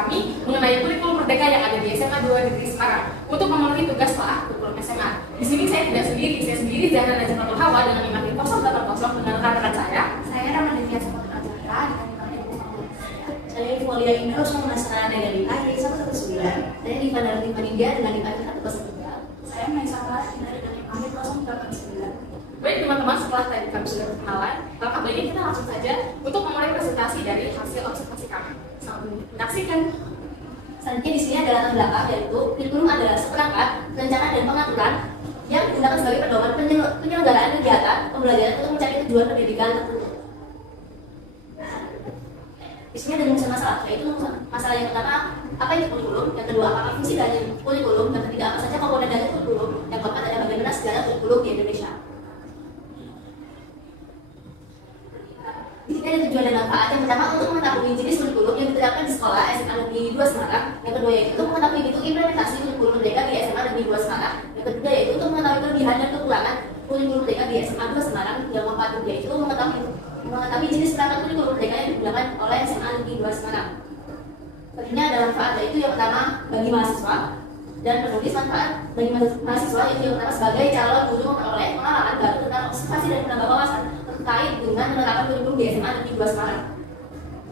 kami mengenai kurikulum merdeka yang ada di SMA 2 Negeri Semarang untuk memenuhi tugas setelah kurikulum SMA. Di sini saya tidak sendiri, saya sendiri Zahra Najmatul Hawa dengan IMATI 080 dengan rekan-rekan saya. Saya Ramadhania Saputra Azhara dengan IMATI 080. Saya Mulia Indra Usman dengan IMATI 119. Saya Diva Darlima Nindya dengan IMATI 103. Saya Maisa Falasina dengan IMATI 089. Baik teman-teman, setelah tadi kami sudah berkenalan, maka kali ini kita langsung saja untuk memulai presentasi dari hasil observasi kami. Selamat menyaksikan. Selanjutnya di sini ada latar belakang, yaitu kurikulum adalah seperangkat rencana dan pengaturan yang digunakan sebagai pedoman penyelenggaraan kegiatan pembelajaran untuk mencari tujuan pendidikan tertentu. Di sini ada rumusan masalah, yaitu masalah yang pertama, apa itu kurikulum, yang kedua, apa fungsi dari kurikulum, yang ketiga, apa saja komponen dari kurikulum, yang keempat, ada bagaimana sejarah kurikulum di Indonesia. Di sini ada tujuan dan manfaat. Yang pertama, untuk mengetahui jenis kurikulum yang diterapkan di sekolah SMA Negeri 2 Semarang. Yang kedua yaitu untuk mengetahui bentuk implementasi kurikulum merdeka di SMA Negeri 2 Semarang. Yang ketiga yaitu untuk mengetahui kelebihan dan kekurangan kurikulum merdeka di SMA 2 Semarang. Yang keempat yaitu mengetahui jenis perangkat kurikulum merdeka yang digunakan oleh SMA Negeri 2 Semarang. Selanjutnya ada manfaat, yaitu yang pertama bagi mahasiswa dan penulis. Manfaat bagi mahasiswa yaitu yang pertama sebagai calon guru memperoleh pengalaman baru tentang observasi dan menambah wawasan terkait dengan penerapan kurikulum di SMA Negeri 2 Semarang.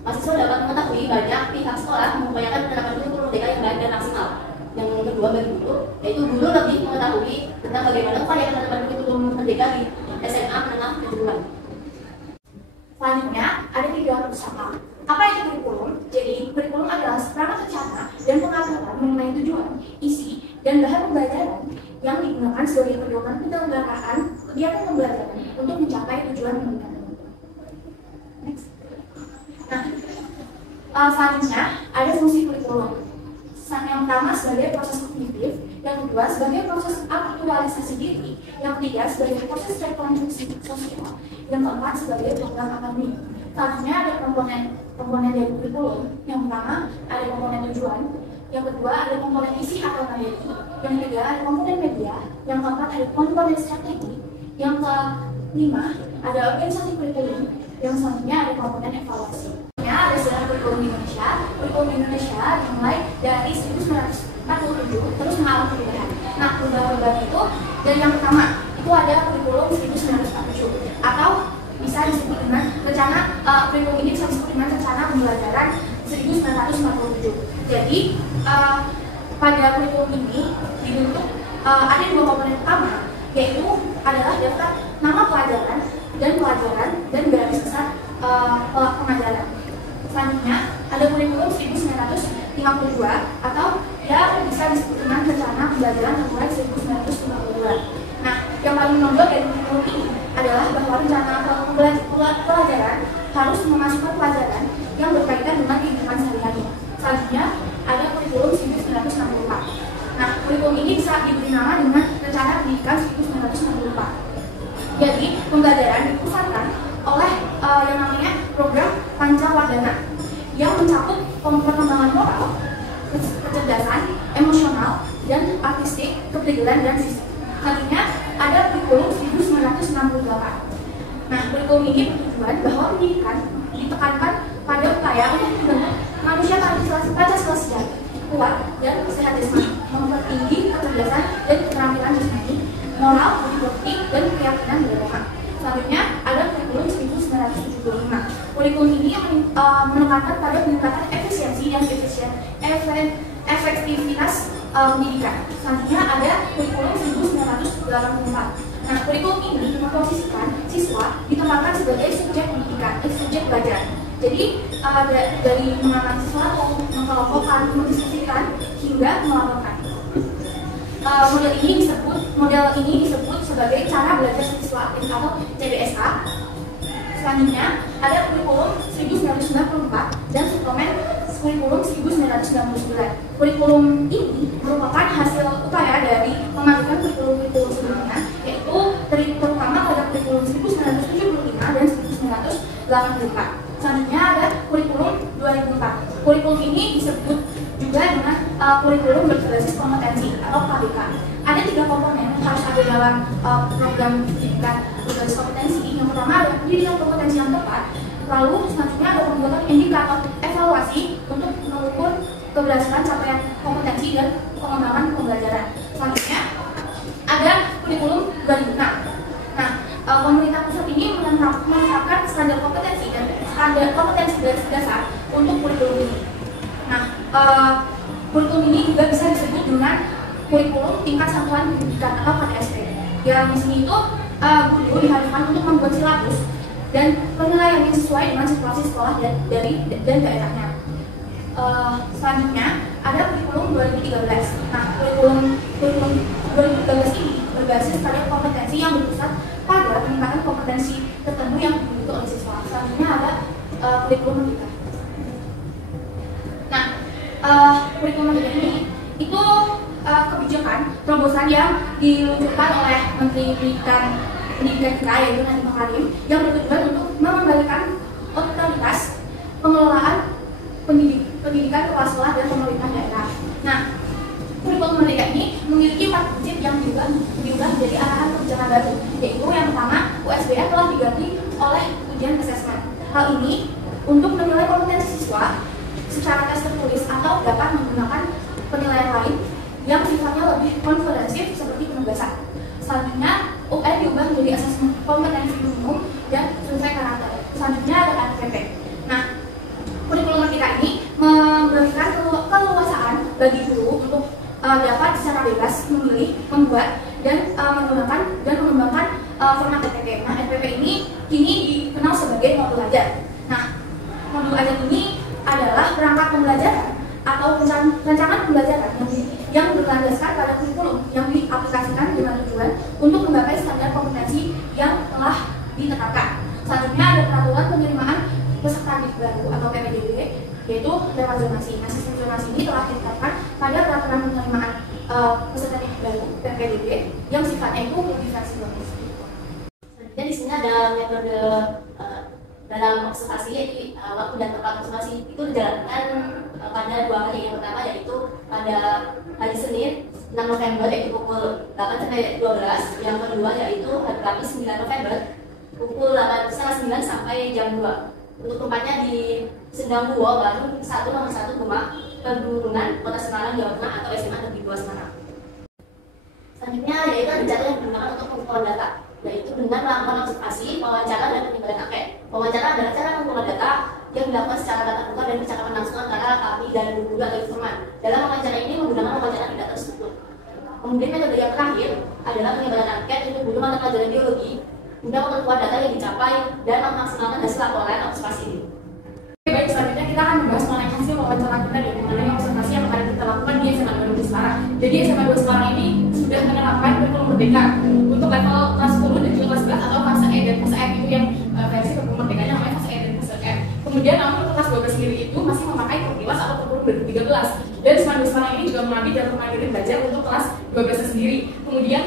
Mahasiswa dapat mengetahui banyak pihak sekolah mengupayakan penerapan kurikulum merdeka yang baik dan maksimal. Yang kedua bagi guru, yaitu guru lebih mengetahui tentang bagaimana upaya penerapan kurikulum merdeka di SMA menengah kejuruan. Selanjutnya, ada 3 usaha. Apa itu kurikulum? Jadi, kurikulum adalah seperangkat rencana dan pengaturan mengenai tujuan, isi, dan bahan pembelajaran yang digunakan sebagai pedoman penyelenggaraan kegiatan pembelajaran untuk mencapai tujuan pendidikan. Nah, selanjutnya ada fungsi kurikulum. Yang pertama sebagai proses kognitif, yang kedua sebagai proses aktualisasi diri, yang ketiga sebagai proses rekonstruksi sosial, yang keempat sebagai program akademik. Selanjutnya ada komponen dari kurikulum. Yang pertama ada komponen tujuan, yang kedua ada komponen isi atau materi, yang ketiga ada komponen media, yang keempat ada komponen strategi, yang kelima ada organisasi kurikulum, yang selanjutnya ada komponen evaluasi. Ada sejarah kurikulum Indonesia. Kurikulum Indonesia dimulai dari 1947 terus mengalami perubahan. Nah, perubahan itu dari yang pertama itu ada kurikulum 1947 atau bisa disebut dengan rencana kurikulum ini bisa disebut dengan rencana pembelajaran 1947. Jadi pada kurikulum ini dibentuk ada 2 komponen utama, yaitu adalah daftar nama pelajaran dan garis besar pengajaran. Selanjutnya ada kurikulum 1952 atau yang bisa disebut dengan rencana pembelajaran dimulai 1952. Nah, yang paling menonjol dari kurikulum ini adalah bahwa rencana pelajaran harus memasukkan pelajaran yang berkaitan dengan kehidupan sehari-hari. Selanjutnya ada kurikulum 1964. Nah, kurikulum ini bisa diberi nama dengan rencana pendidikan 1964. Jadi, pembelajaran dipusatkan oleh yang namanya program Pancawardhana yang mencakup perkembangan moral, kecerdasan, emosional, dan artistik, kepribadian, dan fisik. Selanjutnya ada kurikulum 1968. Nah, kurikulum ini bertujuan bahwa pendidikan ditekankan pada upaya untuk membentuk manusia Pancasila sejati, kuat, dan sehat jasmani, mempertinggi kecerdasan dan keterampilan jasmani, moral, budi, dan keyakinan beragama. Selanjutnya ada kurikulum 1975. Kurikulum ini menekankan pada peningkatan efisiensi dan efektivitas pendidikan. Selanjutnya ada kurikulum 1984. Nah, kurikulum ini memposisikan siswa ditempatkan sebagai subjek pendidikan, subjek belajar. Jadi dari mengamati sesuatu, mengelompokkan, mendiskusikan hingga melaporkan. Model ini disebut sebagai cara belajar siswa atau CBSA. Selanjutnya ada kurikulum 1994 dan suplemen kurikulum 1999. Kurikulum ini merupakan hasil upaya dari memadukan kurikulum sebelumnya, yaitu terutama pada kurikulum 1975 dan 1984. Selanjutnya ada kurikulum 2004. Kurikulum ini disebut juga dengan kurikulum berbasis kompetensi atau KBK. Ada 3 komponen yang harus ada dalam program pendidikan berbasis kompetensi. Yang pertama ada pendidikan kompetensi yang tepat. Lalu selanjutnya ada pembuatan indikator evaluasi untuk mengukur keberhasilan capaian kompetensi dan pengembangan pembelajaran. Selanjutnya ada kurikulum 2006. Nah, pemerintah pusat ini menetapkan standar kompetensi dan standar kompetensi dasar untuk kurikulum ini. Nah, kurikulum ini juga bisa disebut dengan kurikulum tingkat satuan pendidikan atau KTSP. Yang di sini itu guru diharuskan untuk membuat silabus dan penilaian yang sesuai dengan situasi sekolah dan daerahnya. Selanjutnya ada kurikulum 2013. Nah, kurikulum 2013 ini berbasis pada kompetensi yang berpusat pada peningkatan kompetensi tertentu yang dimiliki oleh siswa. Selanjutnya ada kurikulum 3. Nah, kurikulum 3 ini itu kebijakan terobosan yang diluncurkan oleh Menteri Pendidikan kita, yaitu Nadiem Makarim, yang bertujuan untuk mengembalikan otoritas pengelolaan pendidikan kepala sekolah dan pemerintah daerah. Nah, kurikulum merdeka ini memiliki 4 prinsip yang diubah menjadi arahan kebijakan baru, yaitu yang pertama, USBA telah diganti oleh ujian asesmen. Hal ini untuk menilai kompetensi siswa secara tes tertulis atau dapat menggunakan penilaian lain yang sifatnya lebih konferensif seperti penugasan. Selanjutnya, UN diubah menjadi asesmen kompetensi umum dan survei karakter. Selanjutnya ada KTP. Nah, kurikulum merdeka ini memberikan keleluasaan bagi guru untuk dapat secara bebas memilih, membuat, dan menggunakan dan mengembangkan format TPP. Nah, TPP ini kini dikenal sebagai modul ajar. Nah, modul ajar ini adalah perangkat pembelajaran atau rancangan pembelajaran yang berlandaskan pada kurikulum yang diaplikasikan dengan tujuan untuk menggapai standar kompetensi yang telah ditetapkan. Selanjutnya ada peraturan penerimaan peserta didik baru atau PPDB, yaitu lewat zonasi. Nah, sistem zonasi ini telah ditetapkan pada peraturan penerimaan peserta didik baru PPDB yang sifatnya itu lebih fleksibel. Selanjutnya di sini ada metode dalam observasi, yaitu waktu dan tempat observasi itu dijalankan pada 2 hari. Yang pertama yaitu pada hari Senin 6 November yaitu pukul 8 sampai 12. Yang kedua yaitu hari Kamis 9 November pukul 8.30 sampai jam 2. Untuk tempatnya di Sendang Buo, Bandung 1 nomor 1 Rumah Pegunungan, Kota Semarang, Jawa Tengah atau SMA Negeri 2 Semarang. Selanjutnya yaitu ada cara yang digunakan untuk pengumpulan data, yaitu dengan melakukan observasi, wawancara, dan penimbangan angket. Wawancara adalah cara mengumpulkan data yang dilakukan secara tatap muka dan percakapan langsung antara kami dan guru atau informan. Dalam wawancara ini menggunakan wawancara tidak terstruktur. Kemudian metode yang terakhir adalah penimbangan angket untuk guru mata pelajaran biologi guna memperkuat data yang dicapai dan memaksimalkan hasil laporan observasi ini. Baik, selanjutnya kita akan membahas mengenai hasil wawancara kita dan mengenai observasi yang akan kita lakukan di SMA 2 Semarang. Jadi SMA 2 Semarang ini sudah menerapkan kurikulum merdeka untuk level kelas 10 dan juga kelas 11 atau fase E dan fase F, itu yang versi kurikulum merdekanya namanya fase E dan fase F. Kemudian namun untuk kelas 12 sendiri itu masih memakai kurikulum atau kurikulum 2013. Dan SMA 2 Semarang ini juga mengambil jalur mandiri belajar untuk kelas 12 sendiri. Kemudian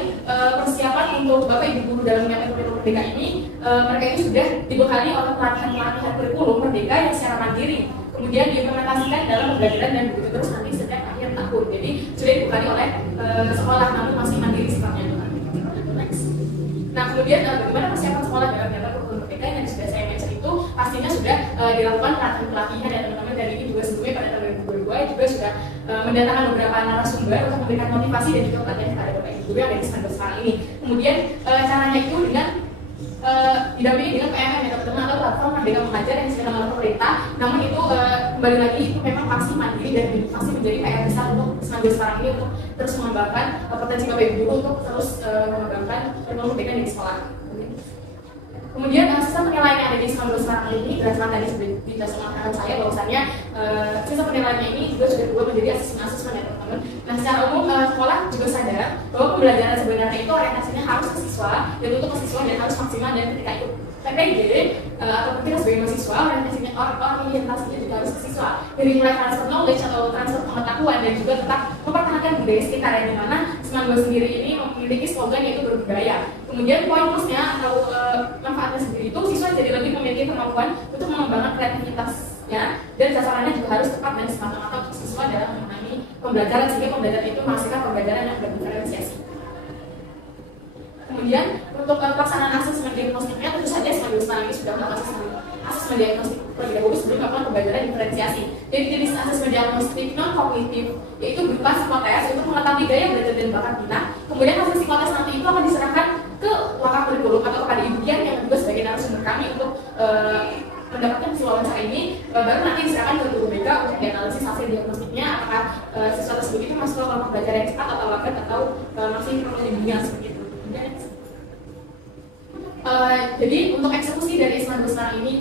persiapan untuk Bapak Ibu guru dalam menyampaikan kurikulum merdeka ini, mereka ini sudah dibekali oleh pelatihan kurikulum merdeka yang secara mandiri. Kemudian diimplementasikan dalam pembelajaran dan begitu terus nanti setiap akhir tahun. Jadi sudah dibekali oleh sekolah, namun masih mandiri sifatnya. Nah, kemudian bagaimana persiapan sekolah dalam menyampaikan kurikulum merdeka yang sudah saya mention itu pastinya sudah dilakukan pelatihan dan teman-teman dari ini juga sebelumnya pada tahun 2022 juga sudah mendatangkan beberapa narasumber untuk memberikan motivasi dan juga pelatihan kepada Bapak Ibu guru yang ada di sekarang ini. Kemudian caranya itu dengan didampingi dengan PMM atau teman atau platform Merdeka Mengajar yang disediakan oleh pemerintah. Namun itu kembali lagi itu memang masih mandiri dan masih menjadi PR besar untuk sekarang ini untuk terus mengembangkan potensi Bapak Ibu guru untuk terus mengembangkan kurikulum merdeka di sekolah. Kemudian sistem penilaian yang ada di SMA 2 Semarang ini berdasarkan tadi sudah dijelaskan saya bahwasannya sistem penilaiannya ini juga sudah berubah menjadi asesmen ya teman-teman. Nah, secara umum sekolah juga sadar bahwa pembelajaran sebenarnya itu orientasinya harus ke siswa dan untuk ke siswa dan harus maksimal, dan ketika itu PPG atau ketika sebagai mahasiswa orientasinya juga harus ke siswa, dari mulai transfer knowledge atau transfer pengetahuan dan juga tetap mempertahankan budaya sekitar, yang dimana SMA 2 sendiri ini memiliki slogan yaitu berbudaya. Kemudian poin plusnya atau manfaatnya sendiri itu siswa jadi lebih memiliki kemampuan untuk mengembangkan kreativitasnya, dan sasarannya juga harus tepat dan semata-mata untuk siswa dalam memahami pembelajaran, sehingga pembelajaran itu menghasilkan pembelajaran yang berdiferensiasi. Kemudian untuk pelaksanaan asesmen diagnostiknya tentu saja SMA 2 Semarang ini sudah melakukan asesmen diagnostik terlebih dahulu sebelum melakukan pembelajaran diferensiasi. Jadi jenis asesmen diagnostik non kognitif yaitu berupa psikotes untuk mengetahui gaya belajar dan bakat Gina. Kemudian hasil psikotes nanti itu akan diserahkan ke langkah kurikulum atau kepada ibu Dian yang juga sebagai narasumber kami untuk mendapatkan hasil wawancara ini, baru nanti diserahkan ke guru BK untuk dianalisis hasil diagnostiknya apakah siswa tersebut itu masuk ke kelompok belajar yang cepat atau lambat atau masih perlu bimbingan seperti itu. Jadi untuk eksekusi dari asesmen sekarang ini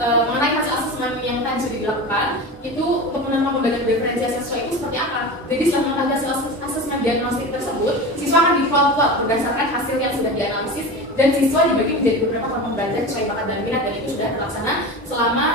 mengenai hasil asesmen yang tadi sudah dilakukan itu untuk menerima pembelajaran diferensiasi siswa itu seperti apa. Jadi setelah mengetahui hasil asesmen diagnostik tersebut, siswa akan dikelompok berdasarkan hasil yang sudah dianalisis dan siswa dibagi menjadi beberapa kelompok belajar sesuai bakat dan minat, dan itu sudah terlaksana selama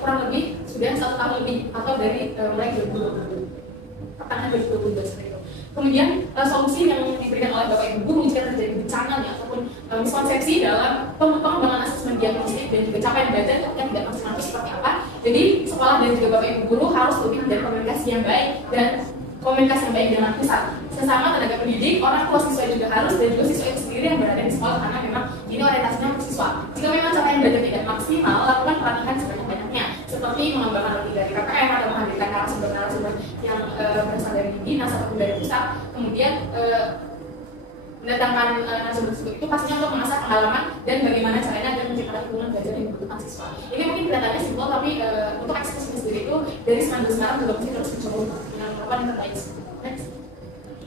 kurang lebih sudah 1 tahun lebih atau dari mulai 2020 pertengahan 2022 seperti itu. Kemudian solusi yang diberikan oleh Bapak Ibu guru jika terjadi bencana ataupun miskonsepsi dalam pengembangan asesmen diagnostik dan juga capaian belajar yang tidak maksimal itu seperti apa. Jadi sekolah dan juga Bapak Ibu guru harus lebih menjadi komunikasi yang baik dan komunikasi yang baik dengan pusat. Sesama tenaga pendidik, orang tua siswa juga harus, dan juga siswa itu sendiri yang berada di sekolah karena memang ini orientasinya untuk siswa. Jika memang capaian belajar tidak maksimal, lakukan pelatihan sebanyak-banyaknya seperti mengembangkan lebih dari KPM atau menghadirkan narasumber-narasumber yang berasal dari dinas ataupun dari pusat. Kemudian mendatangkan narasumber tersebut itu pastinya untuk mengasah pengalaman dan bagaimana caranya agar menciptakan lingkungan belajar yang membutuhkan siswa. Ini mungkin kelihatannya simpel, tapi untuk eksekusi sendiri itu dari sekarang juga mesti terus mencoba untuk melakukan yang terbaik.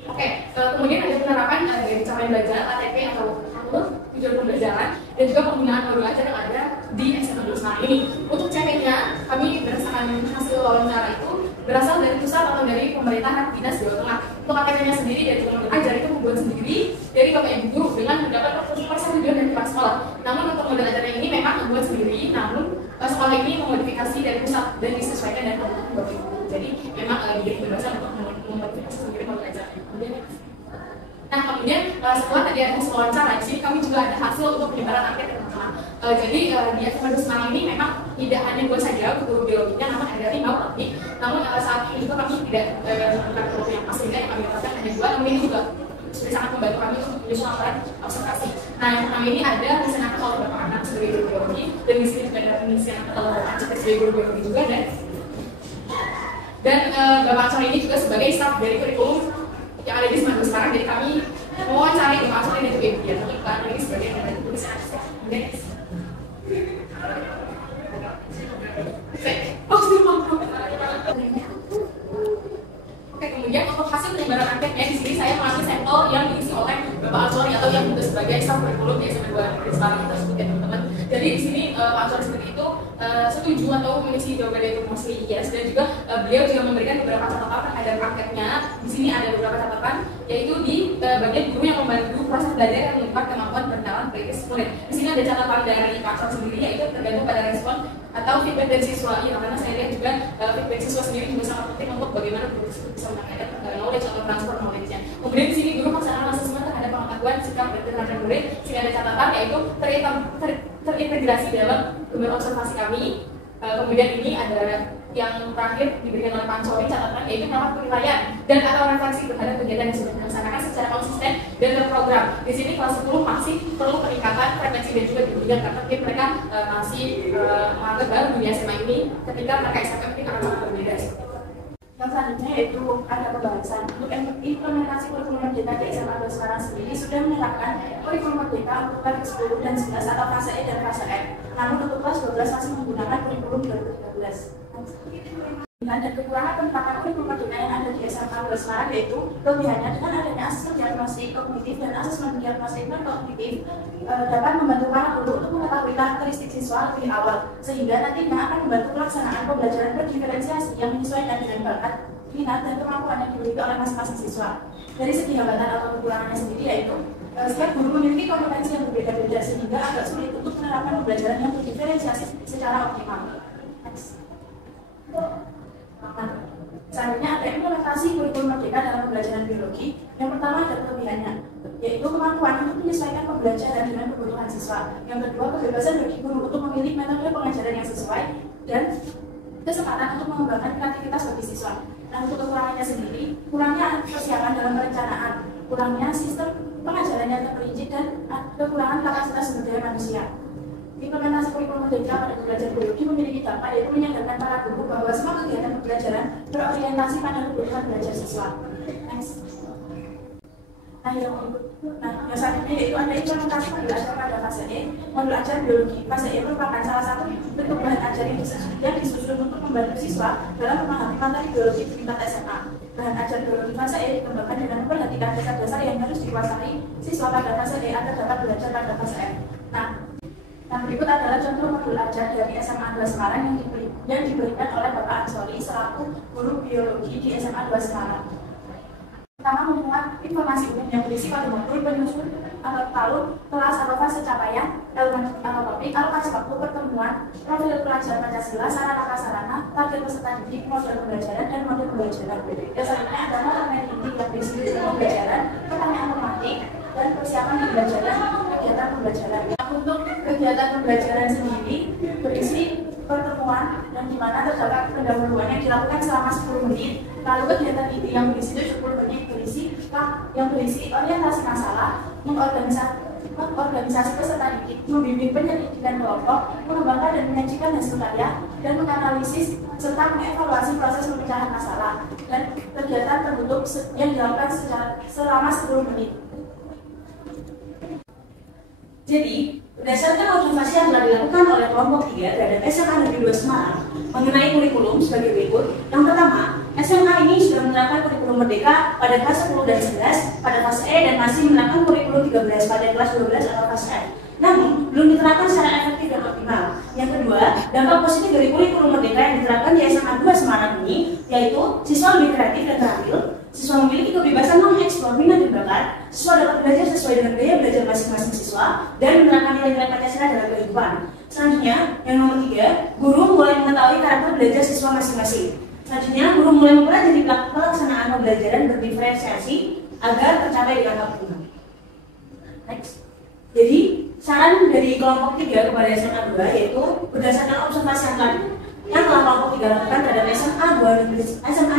Oke, kemudian ada penerapan dari capaian belajar ATP atau alur tujuan pembelajaran dan juga penggunaan modul ajar yang ada di SMA sekarang ini. Untuk CP-nya kami berdasarkan hasil wawancara itu berasal dari pusat atau dari pemerintahan dinas Jawa Tengah. Untuk ATP-nya sendiri dari modul ajar itu membuat sendiri dari Bapak Ibu guru dengan mendapat persetujuan dari kepala sekolah. Namun untuk modul ajarnya ini memang membuat sendiri, namun sekolah ini memodifikasi dari pusat dan disesuaikan dengan kebutuhan Bapak Ibu. Jadi memang diberi kebebasan untuk memodifikasi sendiri modul ajarnya. Nah kemudian setelah tadi ada hasil wawancara, di sini kami juga ada hasil untuk penyebaran angket teman-teman. Jadi di SMA sekarang ini memang tidak hanya gue saja guru biologinya, namun ada 5 lebih. Namun saat ini juga kami tidak melakukan guru yang pasti, yang kami dapatkan hanya 2, namun ini juga sudah sangat membantu kami untuk menulis laporan observasi. Nah yang pertama ini ada pengisian angket oleh Bapak Anak sebagai guru biologi, dan di sini juga ada pengisian angket oleh Bapak Aceh sebagai guru biologi juga, dan Bapak Ansor ini juga sebagai staf dari kurikulum yang ada di sekarang. Jadi kami mau cari Bapak Ansor ini juga dia, tapi bukan ini sebagai yang ada di tulisan. Oke, kemudian untuk hasil penyebaran anketnya di sini saya mengambil sampel yang diisi oleh Bapak Ansori atau yang juga sebagai staf kurikulum di SMA 2 Negeri Semarang tersebut ya teman-teman. Jadi di sini Pak Ansori sendiri itu setuju atau mengisi jawabannya itu mostly yes, dan juga beliau juga memberikan beberapa catatan terhadap anketnya. Di sini ada beberapa catatan, yaitu di bagian guru yang membantu proses belajar yang melibat kemampuan berkenalan kritis murid. Di sini ada catatan dari Pak Ansori sendiri, yaitu tergantung pada respon atau feedback dari siswa. Ya, karena saya lihat juga feedback siswa sendiri juga sangat penting untuk bagaimana guru bisa menangkap knowledge atau transfer knowledge-nya. Kemudian di sini guru melaksanakan asesmen terhadap pengetahuan sikap dan terhadap murid. Sini ada catatan, yaitu terintegrasi dalam gambar observasi kami. Kemudian ini ada yang terakhir diberikan oleh Pak Ansori catatan, yaitu melakukan penilaian dan atau refleksi terhadap kegiatan yang sudah dilaksanakan secara konsisten dan terprogram. Di sini kelas 10 masih perlu peningkatan frekuensi dan juga dibutuhkan karena mungkin mereka masih menganggap baru dunia SMA ini, ketika mereka SMP mungkin akan sangat berbeda. Yang selanjutnya yaitu ada pembahasan untuk implementasi kurikulum merdeka di SMA 2 sekarang sendiri sudah menerapkan kurikulum merdeka untuk kelas 10 dan 11 atau fase E dan fase F. Namun untuk kelas 12 masih menggunakan kurikulum 2013. Dan kekurangan penerapan kurikulum merdeka yang ada di SMA 2 Semarang yaitu kelebihannya dengan adanya asesmen diagnostik kognitif dan asesmen diagnostik non kognitif dapat membantu para guru untuk mengetahui karakteristik siswa lebih awal, sehingga nantinya akan membantu pelaksanaan pembelajaran berdiferensiasi yang menyesuaikan dengan bakat, minat, dan kemampuan yang dimiliki oleh masing-masing siswa. Dari segi hambatan atau kekurangannya sendiri yaitu setiap guru memiliki kompetensi yang berbeda-beda, sehingga agak sulit untuk menerapkan pembelajaran yang berdiferensiasi secara optimal. Selanjutnya ada implementasi kurikulum merdeka dalam pembelajaran biologi. Yang pertama ada kelebihannya, yaitu kemampuan untuk menyesuaikan pembelajaran dengan kebutuhan siswa. Yang kedua, kebebasan bagi guru untuk memilih metode pengajaran yang sesuai dan kesempatan untuk mengembangkan kreativitas bagi siswa. Nah, untuk kekurangannya sendiri, kurangnya persiapan dalam perencanaan, kurangnya sistem pengajaran yang terperinci, dan kekurangan kapasitas sumber daya manusia. Implementasi kurikulum merdeka pada pembelajaran biologi memiliki dampak yaitu menyadarkan para guru bahwa semua kegiatan pembelajaran berorientasi pada kebutuhan belajar siswa. Next. Yang selanjutnya yaitu ada implementasi modul ajar pada fase E. Modul ajar biologi fase E merupakan salah satu bentuk bahan ajar yang disusun untuk membantu siswa dalam memahami materi biologi di tingkat SMA. Bahan ajar biologi fase E dikembangkan dengan memperhatikan dasar-dasar yang harus dikuasai siswa pada fase E agar dapat belajar pada fase F. Nah, berikut adalah contoh modul ajar dari SMA 2 Semarang yang diberikan oleh Bapak Ansori selaku guru biologi di SMA 2 Semarang. Pertama, memuat informasi umum yang berisi pada modul penyusun alur kelas atau fase capaian, elemen atau topik, alokasi waktu pertemuan, profil pelajar Pancasila, sarana prasarana, target peserta didik, model pembelajaran, dan model pembelajaran. Selanjutnya ada materi inti yang berisi pembelajaran, pertanyaan tematik, dan persiapan pembelajaran, kegiatan pembelajaran. Untuk kegiatan pembelajaran sendiri berisi pertemuan dan di mana terdapat pendahuluan yang dilakukan selama 10 menit. Lalu kegiatan inti yang berisi 10 menit berisi orientasi masalah, mengorganisasi peserta didik, membimbing penyelidikan kelompok, mengembangkan dan menyajikan hasil karya, dan menganalisis serta mengevaluasi proses pemecahan masalah. Dan kegiatan tertutup yang dilakukan selama 10 menit. Jadi, berdasarkan observasi yang telah dilakukan oleh kelompok 3 terhadap SMA Negeri 2 Semarang mengenai kurikulum sebagai berikut. Yang pertama, SMA ini sudah menerapkan kurikulum merdeka pada kelas 10 dan 11 pada fase E dan masih menerapkan kurikulum 13 pada kelas 12 atau fase F. Namun, belum diterapkan secara efektif dan optimal. Yang kedua, dampak positif dari kurikulum merdeka yang diterapkan di SMA 2 Semarang ini yaitu siswa lebih kreatif dan terampil, siswa memiliki kebebasan mengeksplor minat dan bakat, siswa dapat belajar sesuai dengan gaya belajar masing-masing siswa, dan menerapkan nilai-nilai Pancasila dalam kehidupan. Selanjutnya, yang nomor 3, guru mulai mengetahui karakter belajar siswa masing-masing. Selanjutnya, guru mulai mempelajari pelaksanaan pembelajaran berdiferensiasi agar tercapai dengan optimal. Next. Jadi, saran dari kelompok 3 kepada SMA 2 yaitu berdasarkan observasi yang telah kelompok 3 lakukan terhadap SMA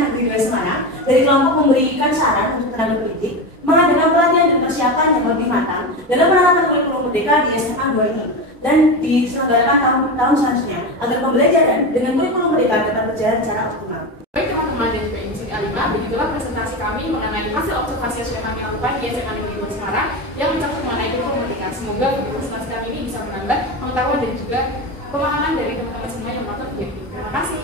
Negeri 2 Semarang. Dari kelompok memberikan saran untuk tenaga pendidik mengadakan pelatihan dan persiapan yang lebih matang dalam menerapkan kurikulum merdeka di SMA 2 ini dan diselenggarakan tahun selanjutnya agar pembelajaran dengan kurikulum merdeka dapat berjalan secara optimal. Baik teman-teman dan juga Insin A5, begitulah presentasi kami mengenai hasil observasi yang sudah kami lakukan di SMA Negeri 2 Semarang yang mencakup mengenai kurikulum merdeka. Semoga presentasi kami ini bisa menambah pengetahuan dan juga pemahaman dari teman-teman semua yang menonton video ini. Terima kasih.